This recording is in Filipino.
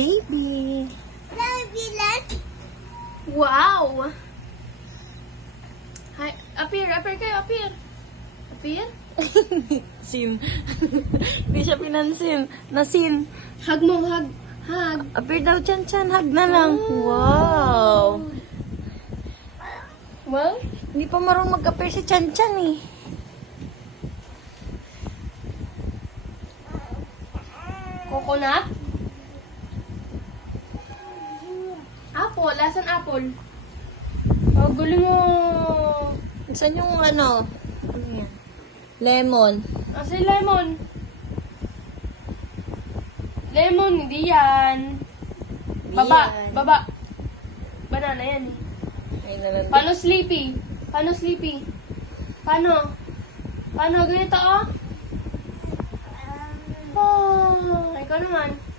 baby. Wow! Hi, appear kayo, appear. Appear? Sin. Hindi siya pinansin. Nasin. Hug mo, hug. Hug. Appear daw, Chan. Hug na lang. Wow. Well, Hindi pa marunong mag-appear si Chan eh. coconut. Apple, lasan apple? Oh, galing mo. Saan yung ano? Ano yan? Lemon. Kasi lemon. Lemon, hindi yan. Baba, Yan. baba. Banana yan. Ay, nalandig. Paano sleepy? Paano sleepy? Paano? Paano ganito, oh? Oh, ikaw naman.